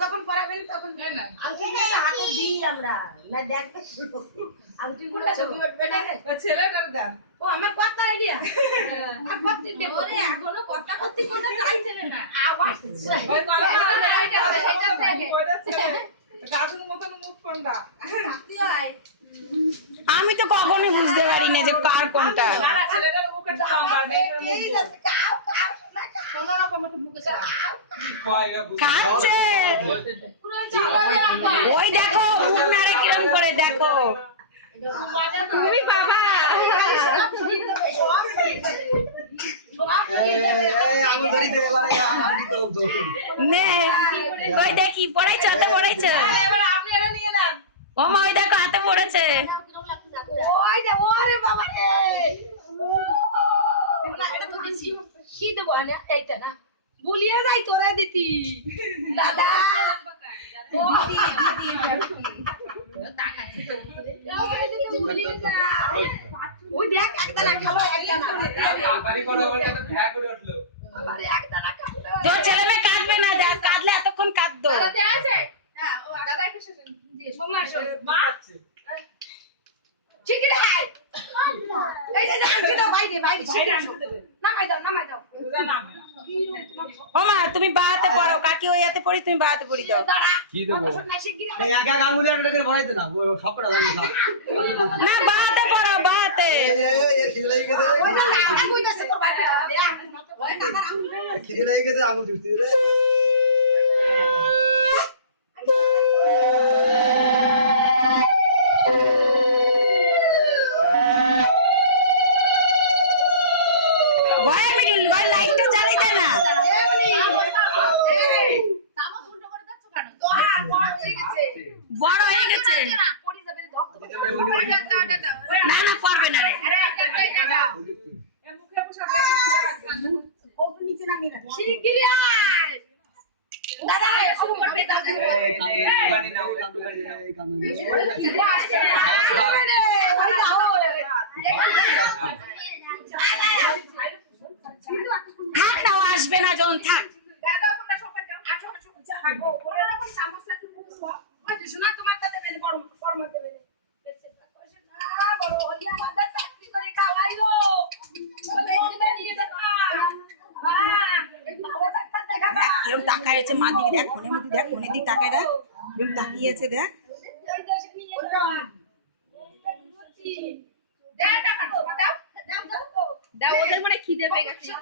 যখন পড়াবেন তখন হাতে দিই আমরা না দেখবে আংটিগুলো ছবি উঠবে না ছেলেটার দেন ও আমার কথা আইডিয়া ওরে এখনো কথা করতে কোনটা চাইছে না আওয়াজ ওই কথা দাদুর মতন মুখ কোনটা সত্যি হয় আমি তো কখনোই বুঝতে পারি না যে কার কোনটা ছেলেটার মুখে এই যাচ্ছে কাউ কাউ না কোনো রকম একটু মুখে খাচ্ছে ওই দেখো মুখ নাড়ে কিরম করে দেখো তুমি বাবা নে ওই দেখি পড়াইছ হাতে পড়াইছ ও মা ওই দেখো হাতে পড়েছে কি দেবো এইটা না বলিয়া যাই তোরা দিতি দাদা ওই দেখ একদানা খালো তোর ছেলে মেয়ে কাঁদবে না কাঁদলে এতক্ষণ কাঁদতো ও মা তুমি বাতে পড়ো কাকি ওই হাতে পড়ি তুমি বাতে পড়ি দাও না বাতে পড়ো বাতে বড় হয়ে গেছে না না পারবে না রে থাক না আসবে না যখন থাক শোনা তোমার তাতে বড় দেবে তাকাইছে মা দিকে দেখ ফোনের মধ্যে দেখ ফোনের দিকে তাকায় দেখ এরকম তাকিয়েছে দেখ ওদের মনে খিদে পেয়ে গেছে